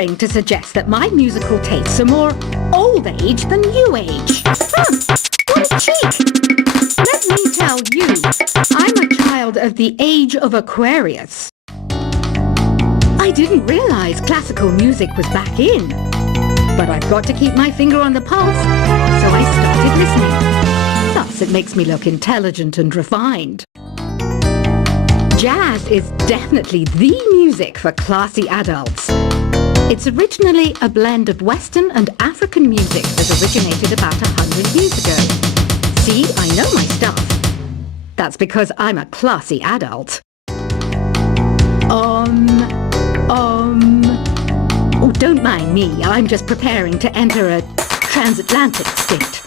daring to suggest that my musical tastes are more old age than new age. What a cheek! Let me tell you, I'm a child of the age of Aquarius. I didn't realize classical music was back in. But I've got to keep my finger on the pulse, so I started listening. Thus, it makes me look intelligent and refined. Jazz is definitely the music for classy adults. It's originally a blend of Western and African music that originated about 100 years ago. See, I know my stuff. That's because I'm a classy adult. Oh, don't mind me. I'm just preparing to enter a transatlantic state.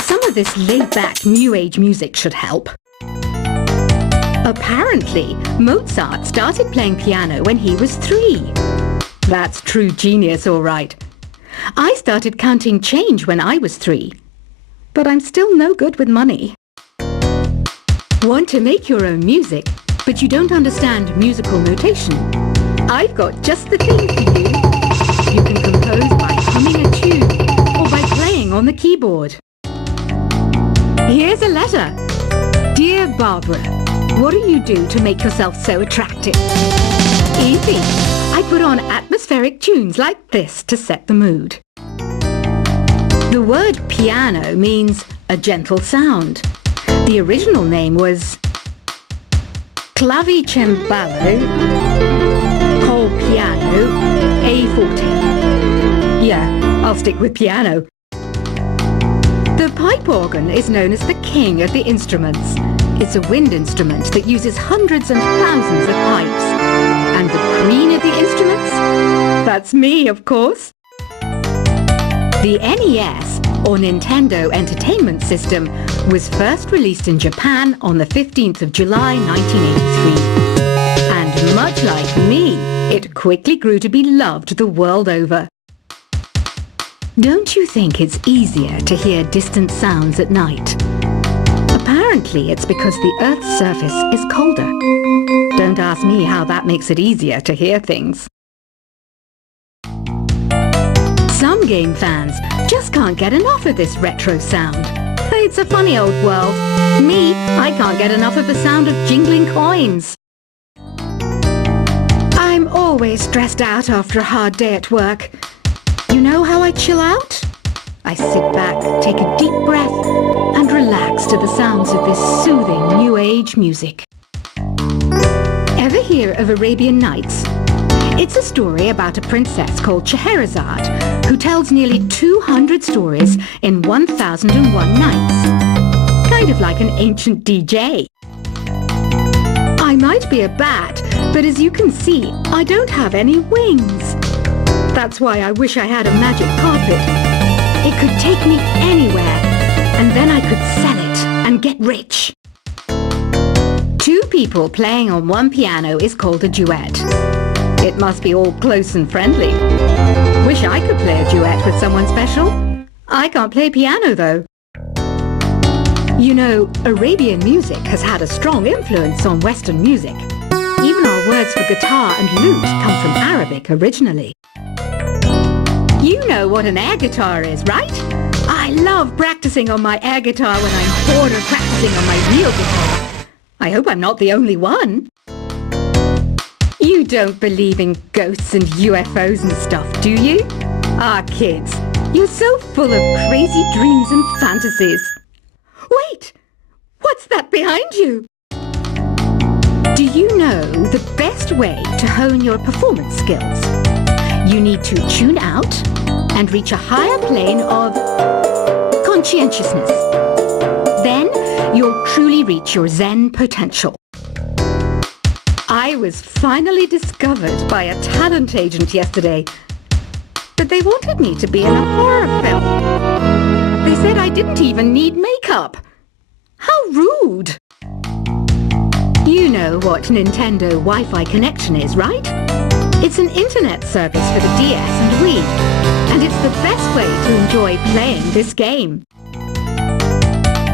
Some of this laid-back New Age music should help. Apparently, Mozart started playing piano when he was 3. That's true genius, all right. I started counting change when I was 3. But I'm still no good with money. Want to make your own music, but you don't understand musical notation? I've got just the thing for you. You can compose by humming a tune or by playing on the keyboard. Here's a letter. Dear Barbara, what do you do to make yourself so attractive? Easy. I put on atmospheric tunes like this to set the mood. The word piano means a gentle sound. The original name was clavicembalo col piano A forte. Yeah, I'll stick with piano. The pipe organ is known as the king of the instruments. It's a wind instrument that uses hundreds and thousands of pipes. And the queen of the instruments? That's me, of course. The NES, or Nintendo Entertainment System, was first released in Japan on the 15th of July 1983. And much like me, it quickly grew to be loved the world over. Don't you think it's easier to hear distant sounds at night? Apparently, it's because the Earth's surface is colder. Don't ask me how that makes it easier to hear things. Some game fans just can't get enough of this retro sound. It's a funny old world. Me, I can't get enough of the sound of jingling coins. I'm always stressed out after a hard day at work. You know how I chill out? I sit back, take a deep breath, and relax to the sounds of this soothing New Age music. Ever hear of Arabian Nights? It's a story about a princess called Scheherazade, who tells nearly 200 stories in 1001 nights. Kind of like an ancient DJ. I might be a bat, but as you can see, I don't have any wings. That's why I wish I had a magic carpet. It could take me anywhere, and then I could sell it and get rich. 2 people playing on one piano is called a duet. It must be all close and friendly. Wish I could play a duet with someone special. I can't play piano, though. You know, Arabian music has had a strong influence on Western music. Even our words for guitar and lute come from Arabic originally. You know what an air guitar is, right? I love practicing on my air guitar when I'm bored of practicing on my real guitar. I hope I'm not the only one. You don't believe in ghosts and UFOs and stuff, do you? Ah, kids, you're so full of crazy dreams and fantasies. Wait! What's that behind you? Do you know the best way to hone your performance skills? You need to tune out and reach a higher plane of conscientiousness. Then you'll truly reach your Zen potential. I was finally discovered by a talent agent yesterday, but they wanted me to be in a horror film. They said I didn't even need makeup. How rude! You know what Nintendo Wi-Fi connection is, right? It's an internet service for the DS and Wii, and it's the best way to enjoy playing this game.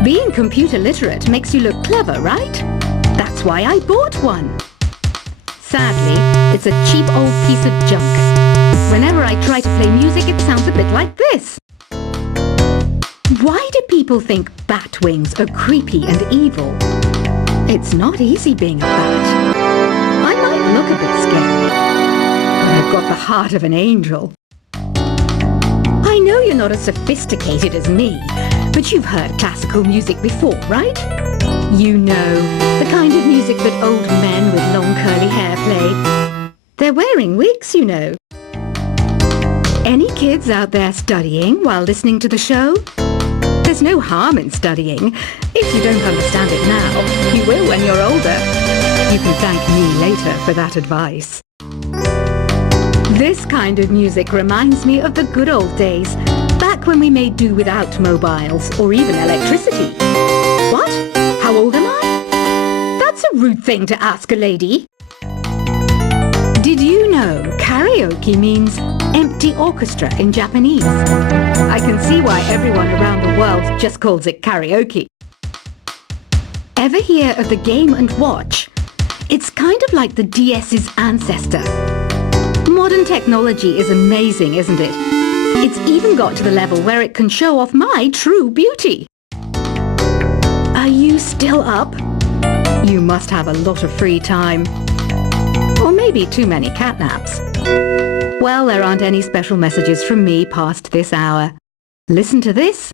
Being computer literate makes you look clever, right? That's why I bought one. Sadly, it's a cheap old piece of junk. Whenever I try to play music, it sounds a bit like this. Why do people think bat wings are creepy and evil? It's not easy being a bat. I might look a bit scary, but I've got the heart of an angel. I know you're not as sophisticated as me, but you've heard classical music before, right? You know, the kind of music that old men with long curly hair play. They're wearing wigs, you know. Any kids out there studying while listening to the show? There's no harm in studying. If you don't understand it now, you will when you're older. You can thank me later for that advice. This kind of music reminds me of the good old days, back when we made do without mobiles or even electricity. What? How old am I? That's a rude thing to ask a lady. Did you know karaoke means empty orchestra in Japanese? I can see why everyone around the world just calls it karaoke. Ever hear of the Game & Watch? It's kind of like the DS's ancestor. Modern technology is amazing, isn't it? It's even got to the level where it can show off my true beauty. Are you still up? You must have a lot of free time. Or maybe too many catnaps. Well, there aren't any special messages from me past this hour. Listen to this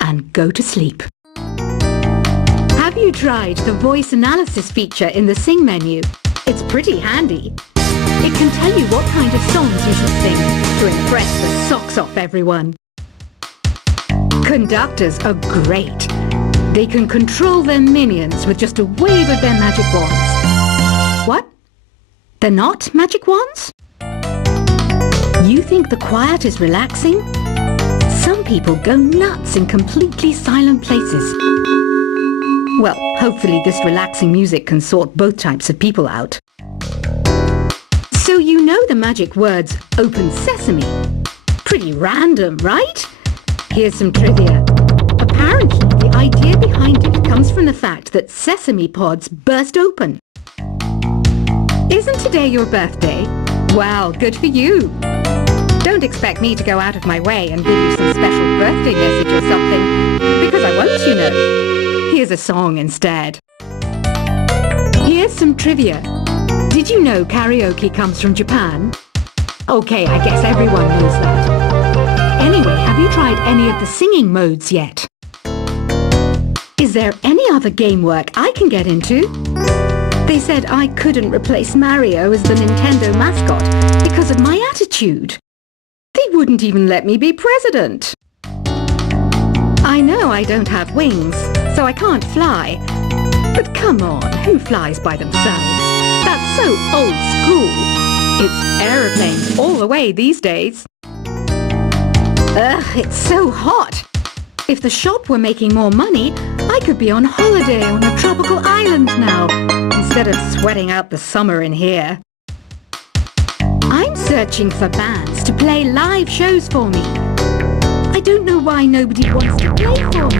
and go to sleep. Have you tried the voice analysis feature in the Sing menu? It's pretty handy. It can tell you what kind of songs you should sing to impress the socks off everyone. Conductors are great. They can control their minions with just a wave of their magic wands. What? They're not magic wands? You think the quiet is relaxing? Some people go nuts in completely silent places. Well, hopefully this relaxing music can sort both types of people out. So you know the magic words "Open Sesame"? Pretty random, right? Here's some trivia. Apparently, the idea behind it comes from the fact that sesame pods burst open. Isn't today your birthday? Well, good for you. Don't expect me to go out of my way and give you some special birthday message or something, because I won't, you know. Here's a song instead. Here's some trivia. Did you know karaoke comes from Japan? Okay, I guess everyone knows that. Anyway, have you tried any of the singing modes yet? Is there any other game work I can get into? They said I couldn't replace Mario as the Nintendo mascot because of my attitude. They wouldn't even let me be president. I know I don't have wings, so I can't fly. But come on, who flies by themselves? That's so old school. It's aeroplanes all the way these days. Ugh, it's so hot. If the shop were making more money, I could be on holiday on a tropical island now, instead of sweating out the summer in here. I'm searching for bands to play live shows for me. I don't know why nobody wants to play for me.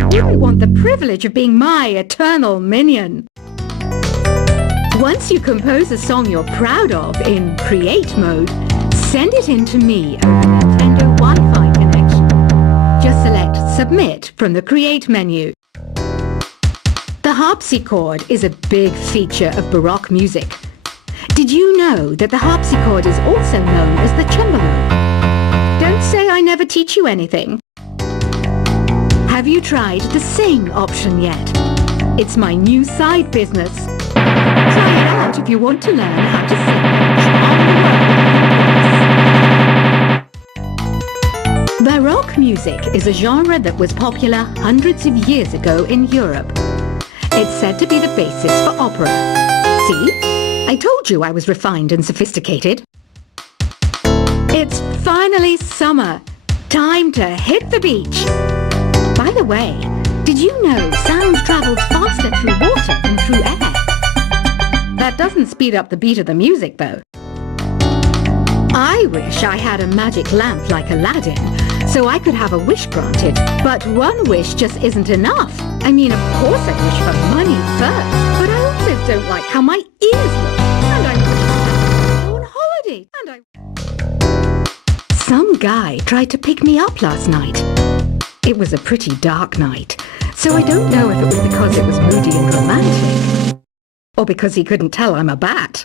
Who wouldn't want the privilege of being my eternal minion? Once you compose a song you're proud of in Create mode, send it in to me over Nintendo Wi-Fi connection. Just select Submit from the Create menu. The harpsichord is a big feature of Baroque music. Did you know that the harpsichord is also known as the cembalo? Don't say I never teach you anything. Have you tried the Sing option yet? It's my new side business. Try it out if you want to learn how to sing and charm the world. Baroque music is a genre that was popular hundreds of years ago in Europe. It's said to be the basis for opera. See? I told you I was refined and sophisticated. It's finally summer. Time to hit the beach. By the way, did you know sound travels faster through water than through air? That doesn't speed up the beat of the music, though. I wish I had a magic lamp like Aladdin, so I could have a wish granted. But one wish just isn't enough. I mean, of course I wish for money first, but I also don't like how my ears look. And I want to go on holiday. Some guy tried to pick me up last night. It was a pretty dark night, so I don't know if it was because it was moody and romantic, or because he couldn't tell I'm a bat.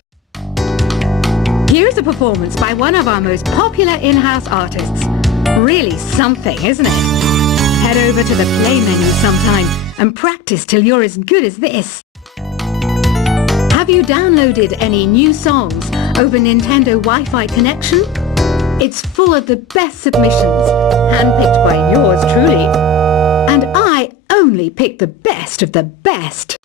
Here's a performance by one of our most popular in-house artists. Really something, isn't it? Head over to the play menu sometime and practice till you're as good as this. Have you downloaded any new songs over Nintendo Wi-Fi connection? It's full of the best submissions, handpicked by yours truly. And I only picked the best of the best.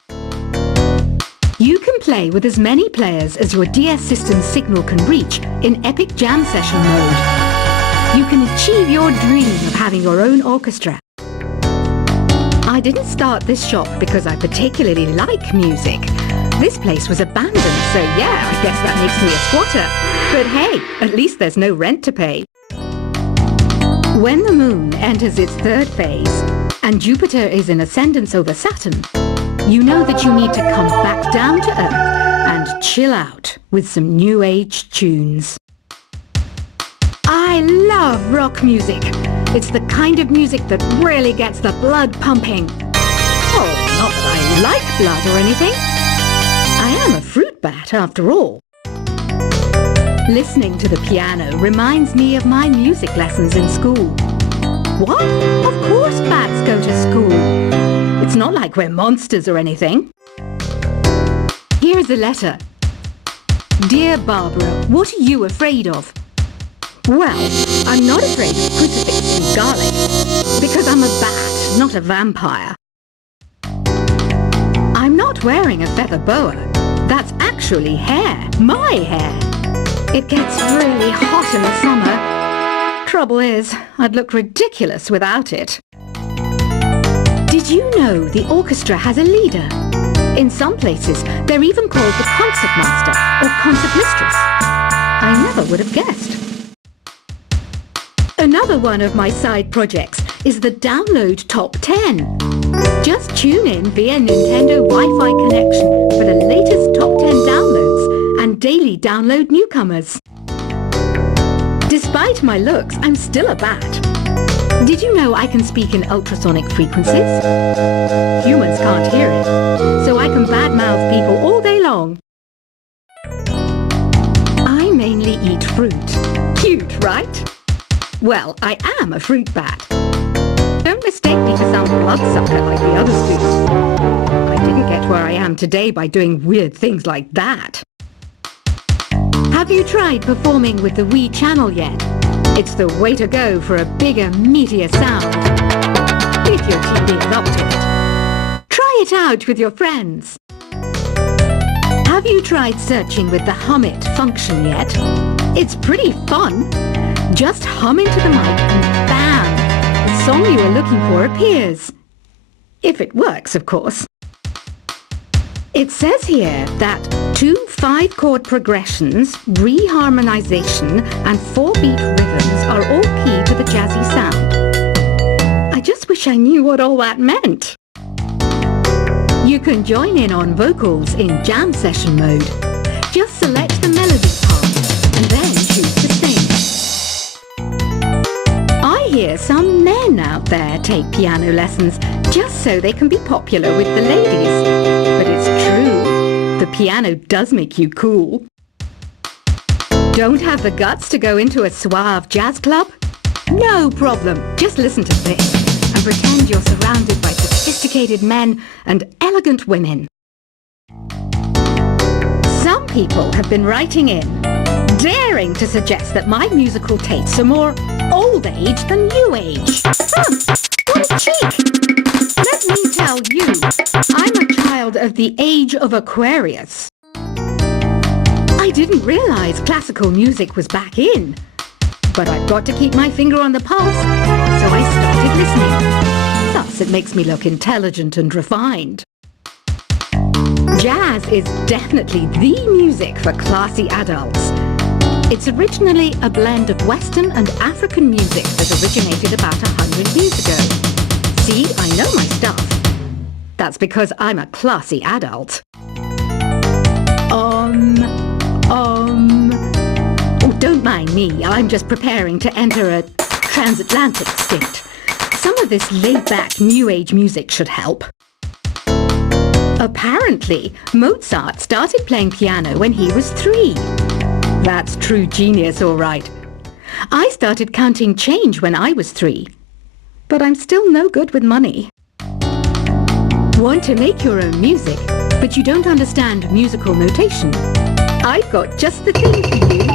You can play with as many players as your DS system's signal can reach in Epic Jam Session mode. You can achieve your dream of having your own orchestra. I didn't start this shop because I particularly like music. This place was abandoned, so yeah, I guess that makes me a squatter. But hey, at least there's no rent to pay. When the moon enters its third phase, and Jupiter is in ascendance over Saturn, you know that you need to come back down to Earth and chill out with some new age tunes. I love rock music. It's the kind of music that really gets the blood pumping. Oh, not that I like blood or anything. I am a fruit bat after all. Listening to the piano reminds me of my music lessons in school. What? Of course bats go to school. It's not like we're monsters or anything. Here's a letter. Dear Barbara, what are you afraid of? Well, I'm not afraid of crucifixes and garlic, because I'm a bat, not a vampire. I'm not wearing a feather boa. That's actually hair, my hair. It gets really hot in the summer. Trouble is, I'd look ridiculous without it. Did you know the orchestra has a leader? In some places, they're even called the concertmaster or concertmistress. I never would have guessed. Another one of my side projects is the Download Top 10. Just tune in via Nintendo Wi-Fi connection for the latest Top 10 downloads and daily download newcomers. Despite my looks, I'm still a bat. Did you know I can speak in ultrasonic frequencies? Humans can't hear it, so I can badmouth people all day long. I mainly eat fruit. Cute, right? Well, I am a fruit bat. Don't mistake me for some bloodsucker like the others do. I didn't get where I am today by doing weird things like that. Have you tried performing with the Wii channel yet? It's the way to go for a bigger, meatier sound. If your TV is up to it. Try it out with your friends. Have you tried searching with the Hum It function yet? It's pretty fun. Just hum into the mic and bam! The song you are looking for appears. If it works, of course. It says here that 2 5-chord progressions, reharmonization and 4-beat rhythms are all key to the jazzy sound. I just wish I knew what all that meant. You can join in on vocals in jam session mode. Just select the melody part and then choose to sing. I hear some men out there take piano lessons just so they can be popular with the ladies. But it's true, the piano does make you cool. Don't have the guts to go into a suave jazz club? No problem, just listen to this and pretend you're surrounded by sophisticated men and elegant women. Some people have been writing in, daring to suggest that my musical tastes are more old age than new age. What a cheek! Let me tell you, I'm a child of the age of Aquarius. I didn't realize classical music was back in, but I've got to keep my finger on the pulse, so I started listening. Thus, it makes me look intelligent and refined. Jazz is definitely the music for classy adults. It's originally a blend of Western and African music that originated about 100 years ago. See, I know my stuff. That's because I'm a classy adult. Oh, don't mind me. I'm just preparing to enter a transatlantic stint. Some of this laid-back New Age music should help. Apparently, Mozart started playing piano when he was 3. That's true genius, all right. I started counting change when I was 3. But I'm still no good with money. Want to make your own music, but you don't understand musical notation? I've got just the thing for you.